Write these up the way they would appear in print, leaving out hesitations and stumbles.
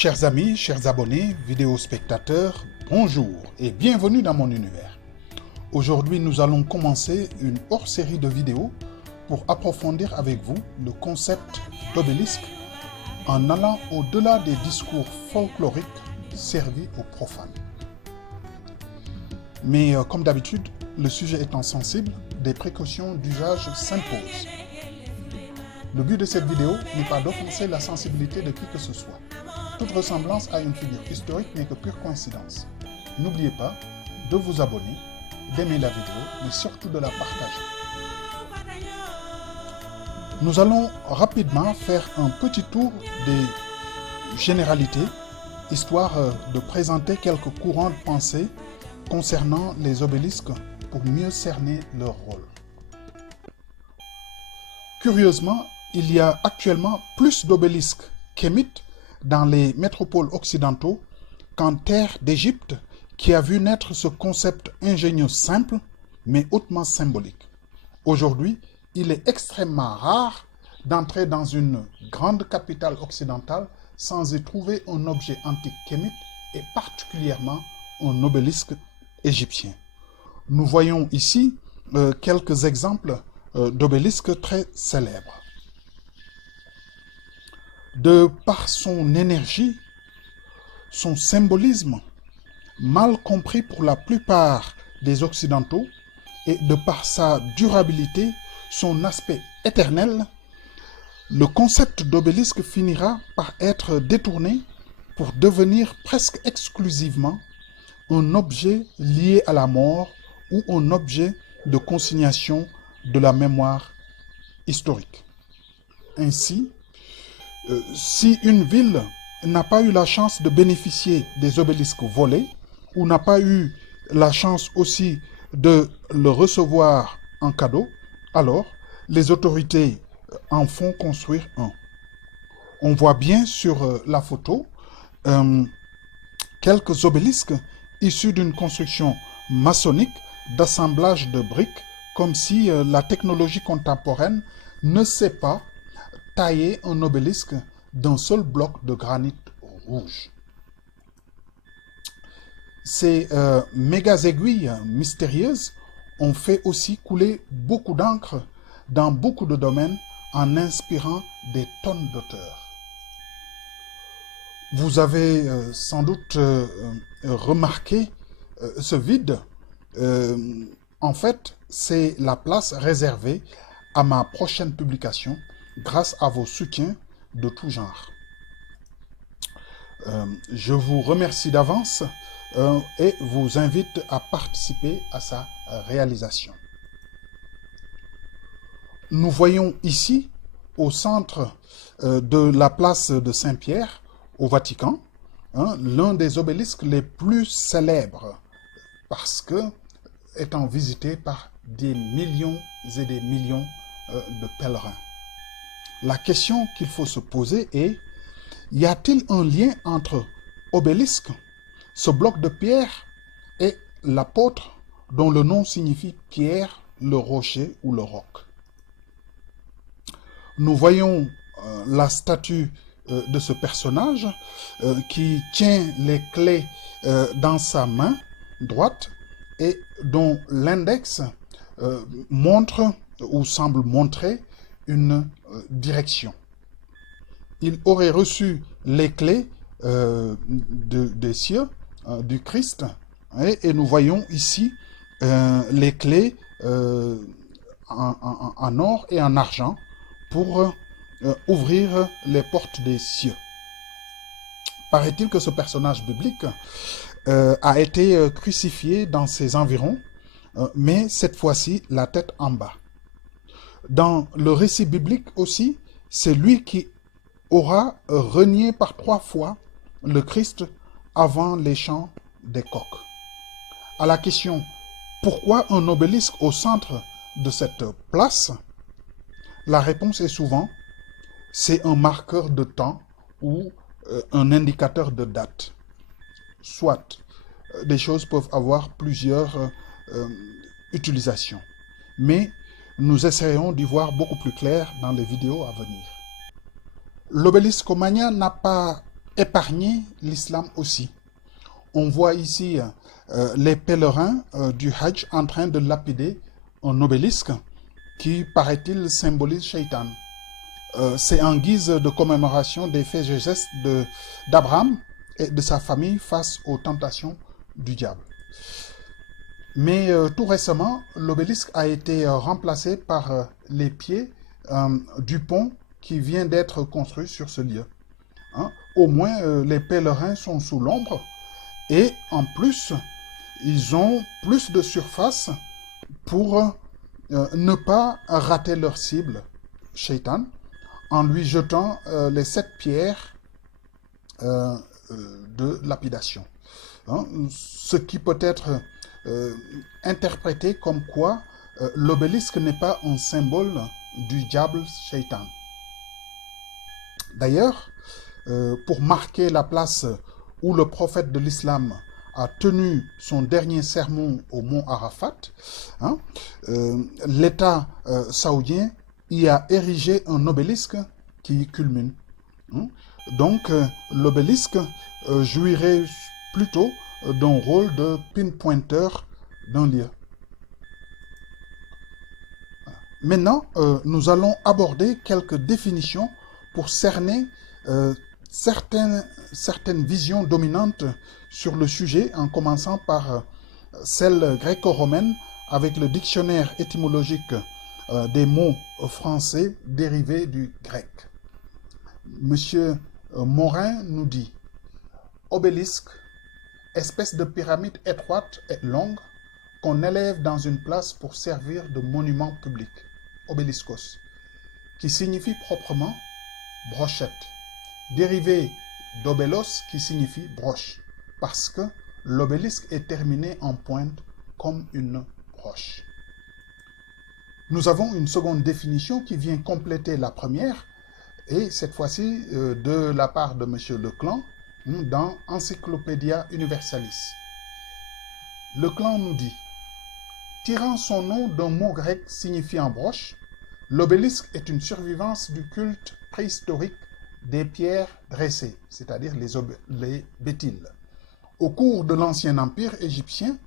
Chers amis, chers abonnés, vidéospectateurs, bonjour et bienvenue dans mon univers. Aujourd'hui, nous allons commencer une hors-série de vidéos pour approfondir avec vous le concept d'obélisque en allant au-delà des discours folkloriques servis aux profanes. Mais comme d'habitude, le sujet étant sensible, des précautions d'usage s'imposent. Le but de cette vidéo n'est pas d'offenser la sensibilité de qui que ce soit. Toute ressemblance à une figure historique n'est que pure coïncidence. N'oubliez pas de vous abonner, d'aimer la vidéo, mais surtout de la partager. Nous allons rapidement faire un petit tour des généralités, histoire de présenter quelques courants de pensée concernant les obélisques pour mieux cerner leur rôle. Curieusement, il y a actuellement plus d'obélisques qu'émites dans les métropoles occidentaux qu'en terre d'Égypte, qui a vu naître ce concept ingénieux simple, mais hautement symbolique. Aujourd'hui, il est extrêmement rare d'entrer dans une grande capitale occidentale sans y trouver un objet antique kémite et particulièrement un obélisque égyptien. Nous voyons ici quelques exemples d'obélisques très célèbres. De par son énergie, son symbolisme, mal compris pour la plupart des Occidentaux, et de par sa durabilité, son aspect éternel, le concept d'obélisque finira par être détourné pour devenir presque exclusivement un objet lié à la mort ou un objet de consignation de la mémoire historique. Ainsi, si une ville n'a pas eu la chance de bénéficier des obélisques volés, ou n'a pas eu la chance aussi de le recevoir en cadeau, alors les autorités en font construire un. On voit bien sur la photo quelques obélisques issus d'une construction maçonnique d'assemblage de briques, comme si la technologie contemporaine ne sait pas tailler un obélisque d'un seul bloc de granit rouge. Ces méga aiguilles mystérieuses ont fait aussi couler beaucoup d'encre dans beaucoup de domaines en inspirant des tonnes d'auteurs. Vous avez sans doute remarqué ce vide. En fait, c'est la place réservée à ma prochaine publication grâce à vos soutiens de tout genre. Je vous remercie d'avance et vous invite à participer à sa réalisation. Nous voyons ici, au centre de la place de Saint-Pierre, au Vatican, l'un des obélisques les plus célèbres, parce que étant visité par des millions et des millions de pèlerins. La question qu'il faut se poser est, y a-t-il un lien entre obélisque, ce bloc de pierre, et l'apôtre dont le nom signifie pierre, le rocher ou le roc? Nous voyons la statue de ce personnage qui tient les clés dans sa main droite et dont l'index montre ou semble montrer une direction. Il aurait reçu les clés des cieux du Christ et nous voyons ici les clés en or et en argent pour ouvrir les portes des cieux. Paraît-il que ce personnage biblique a été crucifié dans ses environs, mais cette fois-ci la tête en bas. Dans le récit biblique aussi, c'est lui qui aura renié par 3 fois le Christ avant les chants des coqs. À la question « Pourquoi un obélisque au centre de cette place ?», la réponse est souvent « C'est un marqueur de temps ou un indicateur de date. » Soit, des choses peuvent avoir plusieurs utilisations. Mais nous essayerons d'y voir beaucoup plus clair dans les vidéos à venir. L'obélisque Mania n'a pas épargné l'islam aussi. On voit ici les pèlerins du Hajj en train de lapider un obélisque qui, paraît-il, symbolise Shaitan. C'est en guise de commémoration des faits et gestes d'Abraham et de sa famille face aux tentations du diable. Mais tout récemment, l'obélisque a été remplacé par les pieds du pont qui vient d'être construit sur ce lieu. Hein? Au moins, les pèlerins sont sous l'ombre et en plus, ils ont plus de surface pour ne pas rater leur cible, Shaitan, en lui jetant les 7 pierres de lapidation. Hein? Ce qui peut être interprété comme quoi l'obélisque n'est pas un symbole du diable Shaitan. D'ailleurs, pour marquer la place où le prophète de l'islam a tenu son dernier sermon au mont Arafat, hein, l'État saoudien y a érigé un obélisque qui culmine. Hein. Donc, l'obélisque jouirait plutôt d'un rôle de pinpointer d'un lieu. Maintenant, nous allons aborder quelques définitions pour cerner certaines visions dominantes sur le sujet, en commençant par celle gréco-romaine avec le dictionnaire étymologique des mots français dérivés du grec. Monsieur Morin nous dit « Obélisque, espèce de pyramide étroite et longue qu'on élève dans une place pour servir de monument public, obéliscos, qui signifie proprement brochette, dérivé d'obélos qui signifie broche, parce que l'obélisque est terminé en pointe comme une broche. » Nous avons une seconde définition qui vient compléter la première, et cette fois-ci de la part de M. Leclan, dans Encyclopædia Universalis. Leclan nous dit « Tirant son nom d'un mot grec signifiant broche, l'obélisque est une survivance du culte préhistorique des pierres dressées, c'est-à-dire les bétiles. Au cours de l'Ancien Empire égyptien,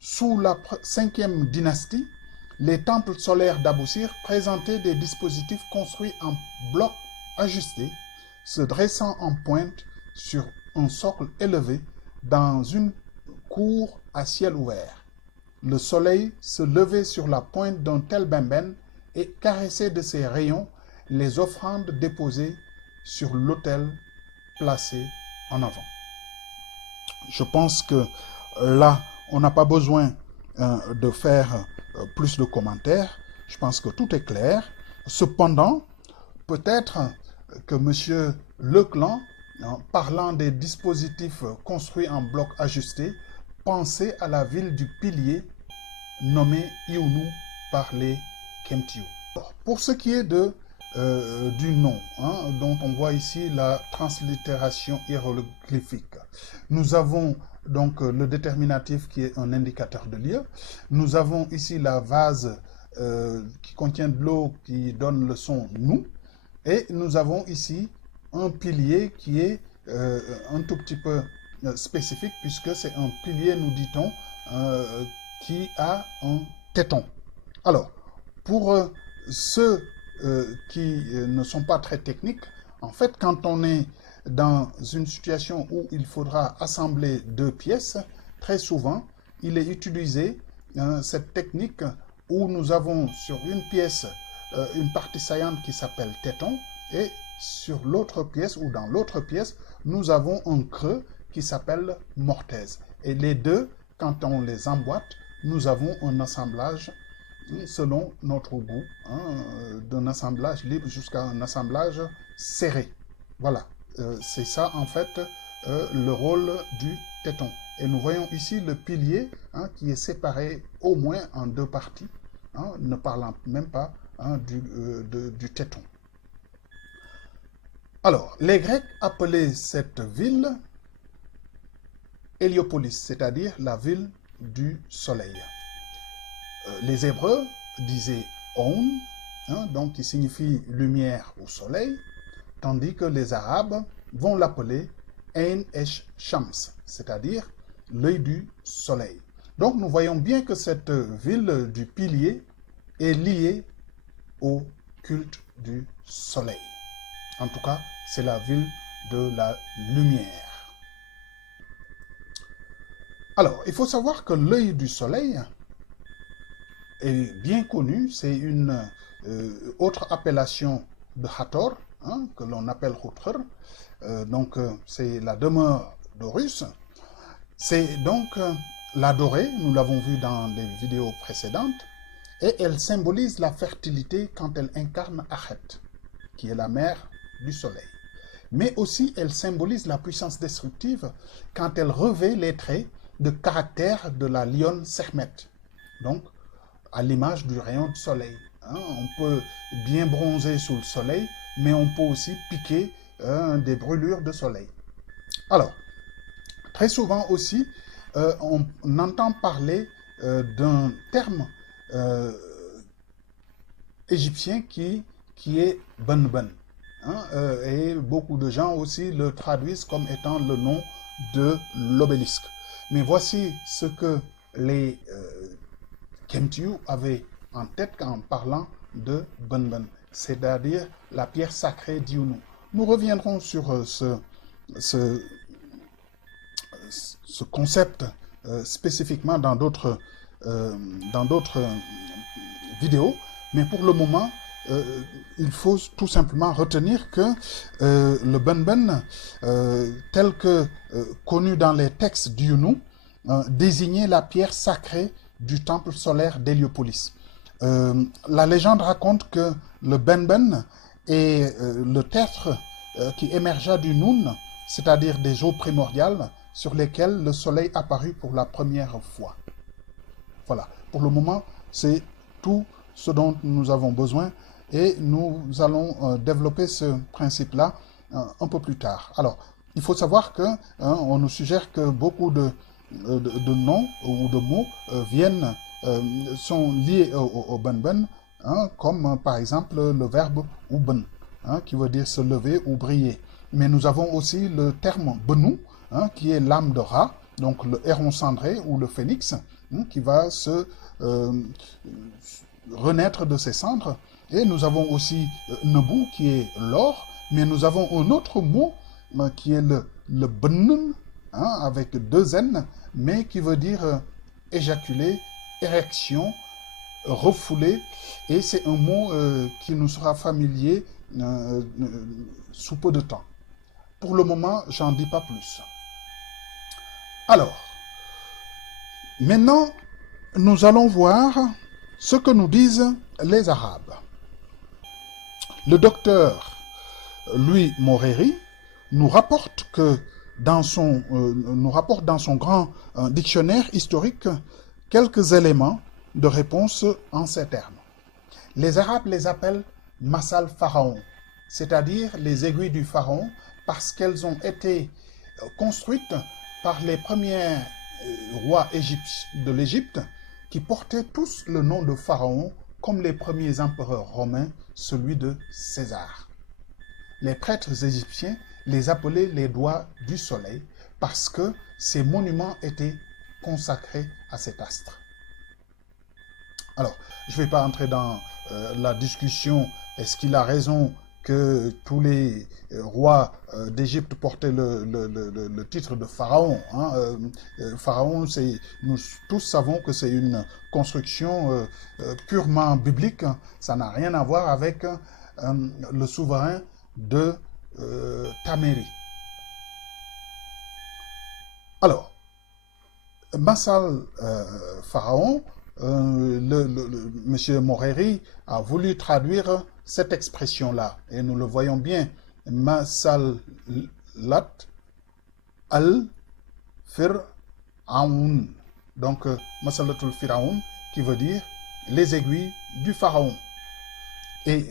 sous la 5e dynastie, les temples solaires d'Abou-Sir présentaient des dispositifs construits en blocs ajustés, se dressant en pointe sur un socle élevé dans une cour à ciel ouvert. Le soleil se levait sur la pointe d'un tel bemben et caressait de ses rayons les offrandes déposées sur l'autel placé en avant. Je pense que là, on n'a pas besoin de faire plus de commentaires. Je pense que tout est clair. Cependant, peut-être que M. Leclan, en parlant des dispositifs construits en blocs ajustés, pensait à la ville du pilier nommée Iounou par les Kemtiou. Pour ce qui est du nom, dont on voit ici la translittération hiéroglyphique, nous avons donc le déterminatif qui est un indicateur de lieu. Nous avons ici la vase qui contient de l'eau qui donne le son nous. Et nous avons ici un pilier qui est un tout petit peu spécifique puisque c'est un pilier, nous dit-on, qui a un téton. Alors, pour ceux qui ne sont pas très techniques, en fait, quand on est dans une situation où il faudra assembler 2 pièces, très souvent, il est utilisé cette technique où nous avons sur une pièce une partie saillante qui s'appelle téton et sur l'autre pièce ou dans l'autre pièce, nous avons un creux qui s'appelle mortaise. Et les deux, quand on les emboîte, nous avons un assemblage selon notre goût, d'un assemblage libre jusqu'à un assemblage serré. Voilà, c'est ça en fait le rôle du téton. Et nous voyons ici le pilier qui est séparé au moins en 2 parties, ne parlant même pas du téton. Alors, les Grecs appelaient cette ville Héliopolis, c'est-à-dire la ville du soleil. Les Hébreux disaient On, donc qui signifie lumière ou soleil, tandis que les Arabes vont l'appeler Ain Esh Shams, c'est-à-dire l'œil du soleil. Donc nous voyons bien que cette ville du pilier est liée au culte du soleil. En tout cas, c'est la ville de la lumière. Alors, il faut savoir que l'œil du soleil est bien connu, c'est une autre appellation de Hathor, hein, que l'on appelle Hother. C'est la demeure d'Horus. C'est donc l'adorée, nous l'avons vu dans les vidéos précédentes, et elle symbolise la fertilité quand elle incarne Achet, qui est la mère du soleil. Mais aussi, elle symbolise la puissance destructive quand elle revêt les traits de caractère de la lionne Sekhmet, donc à l'image du rayon du soleil. Hein, on peut bien bronzer sous le soleil, mais on peut aussi piquer des brûlures de soleil. Alors, très souvent aussi, on entend parler d'un terme égyptien qui est Ben. Hein, et beaucoup de gens aussi le traduisent comme étant le nom de l'obélisque. Mais voici ce que les Kemtiu avaient en tête en parlant de Ben, c'est-à-dire la pierre sacrée d'Iounou. Nous reviendrons sur ce concept spécifiquement dans d'autres vidéos, mais pour le moment, il faut tout simplement retenir que le Ben, tel que connu dans les textes d'Iounou, désignait la pierre sacrée du temple solaire d'Héliopolis. La légende raconte que le Ben est le tertre qui émergea du Noun, c'est-à-dire des eaux primordiales sur lesquelles le soleil apparut pour la première fois. Voilà, pour le moment, c'est tout ce dont nous avons besoin et nous allons développer ce principe-là un peu plus tard. Alors, il faut savoir que on nous suggère que beaucoup de noms ou de mots sont liés au Ben, hein, comme par exemple le verbe ouben, hein, qui veut dire se lever ou briller. Mais nous avons aussi le terme benou, hein, qui est l'âme de Ra, donc le héron cendré ou le phénix, hein, qui va se renaître de ses cendres. Et nous avons aussi Nebou, qui est l'or, mais nous avons un autre mot qui est le Bnun, hein, avec deux N, mais qui veut dire éjaculer, érection, refouler, et c'est un mot qui nous sera familier sous peu de temps. Pour le moment, j'en dis pas plus. Alors, maintenant, nous allons voir ce que nous disent les Arabes. Le docteur Louis Moreri nous rapporte dans son grand dictionnaire historique quelques éléments de réponse en ces termes. Les Arabes les appellent Masal Pharaon, c'est-à-dire les aiguilles du Pharaon, parce qu'elles ont été construites par les premiers rois de l'Égypte qui portaient tous le nom de Pharaon, comme les premiers empereurs romains, celui de César. Les prêtres égyptiens les appelaient les doigts du soleil parce que ces monuments étaient consacrés à cet astre. Alors, je ne vais pas entrer dans la discussion, est-ce qu'il a raison que tous les rois d'Égypte portaient le titre de pharaon, hein. Pharaon, nous tous savons que c'est une construction purement biblique, ça n'a rien à voir avec le souverain de Tamérie. Alors, Masal Pharaon, monsieur Moreri a voulu traduire cette expression-là, et nous le voyons bien, Masalat al-Fir'aun, donc Masalatul Fir'aun, qui veut dire les aiguilles du pharaon. Et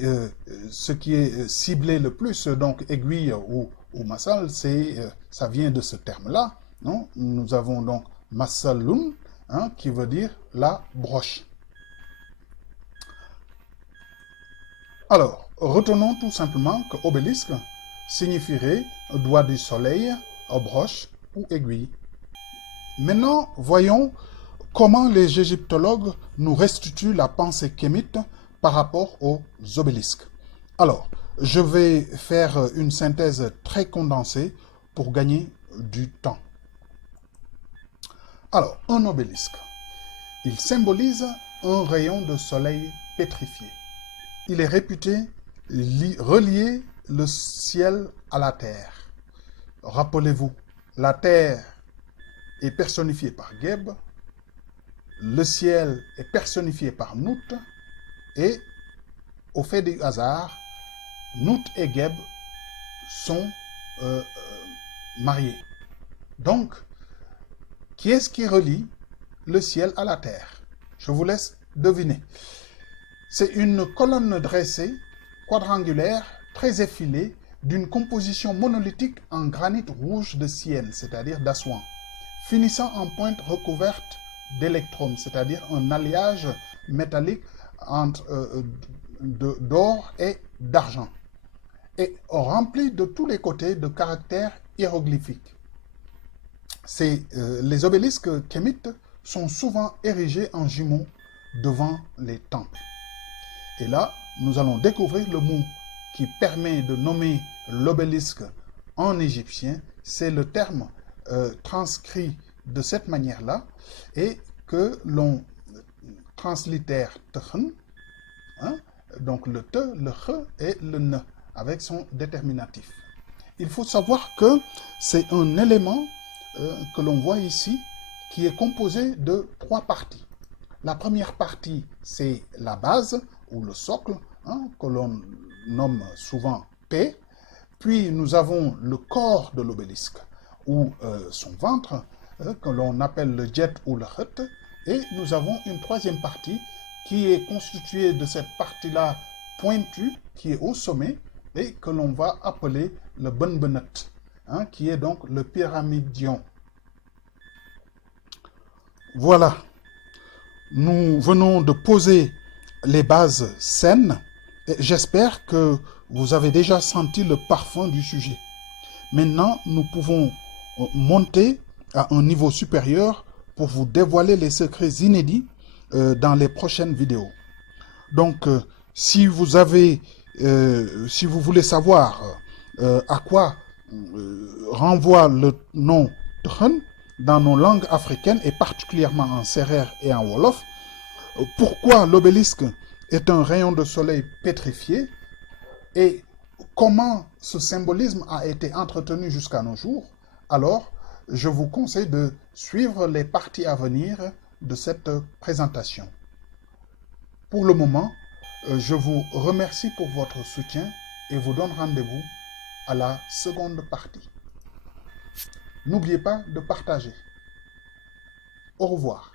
ce qui est ciblé le plus, donc aiguille ou masal, ça vient de ce terme-là. Non? Nous avons donc masalun, hein, qui veut dire la broche. Alors, retenons tout simplement que obélisque signifierait doigt du soleil broche ou aiguille. Maintenant, voyons comment les égyptologues nous restituent la pensée kémite par rapport aux obélisques. Alors, je vais faire une synthèse très condensée pour gagner du temps. Alors, un obélisque. Il symbolise un rayon de soleil pétrifié. Il est réputé relier le ciel à la terre. Rappelez-vous, la terre est personnifiée par Geb, le ciel est personnifié par Nout, et au fait du hasard, Nout et Geb sont mariés. Donc, qui est-ce qui relie le ciel à la terre? Je vous laisse deviner. C'est une colonne dressée, quadrangulaire, très effilée, d'une composition monolithique en granit rouge de Sienne, c'est-à-dire d'Assouan, finissant en pointe recouverte d'électromes, c'est-à-dire un alliage métallique entre d'or et d'argent, et rempli de tous les côtés de caractères hiéroglyphiques. Les obélisques kémites sont souvent érigés en jumeaux devant les temples. Et là, nous allons découvrir le mot qui permet de nommer l'obélisque en égyptien. C'est le terme transcrit de cette manière-là et que l'on translittère tchn, hein, donc le te, le ch et le ne avec son déterminatif. Il faut savoir que c'est un élément que l'on voit ici qui est composé de 3 parties. La première partie, c'est la base ou le socle, hein, que l'on nomme souvent P. Puis nous avons le corps de l'obélisque ou son ventre, que l'on appelle le jet ou le chet. Et nous avons une troisième partie qui est constituée de cette partie-là pointue, qui est au sommet, et que l'on va appeler le benbenet, hein, qui est donc le pyramidion. Voilà, nous venons de poser les bases saines et j'espère que vous avez déjà senti le parfum du sujet. Maintenant, nous pouvons monter à un niveau supérieur pour vous dévoiler les secrets inédits dans les prochaines vidéos. Donc, si vous voulez savoir à quoi renvoie le nom Tchon dans nos langues africaines et particulièrement en sérère et en wolof, pourquoi l'obélisque est un rayon de soleil pétrifié et comment ce symbolisme a été entretenu jusqu'à nos jours, alors je vous conseille de suivre les parties à venir de cette présentation. Pour le moment, je vous remercie pour votre soutien et vous donne rendez-vous à la seconde partie. N'oubliez pas de partager. Au revoir.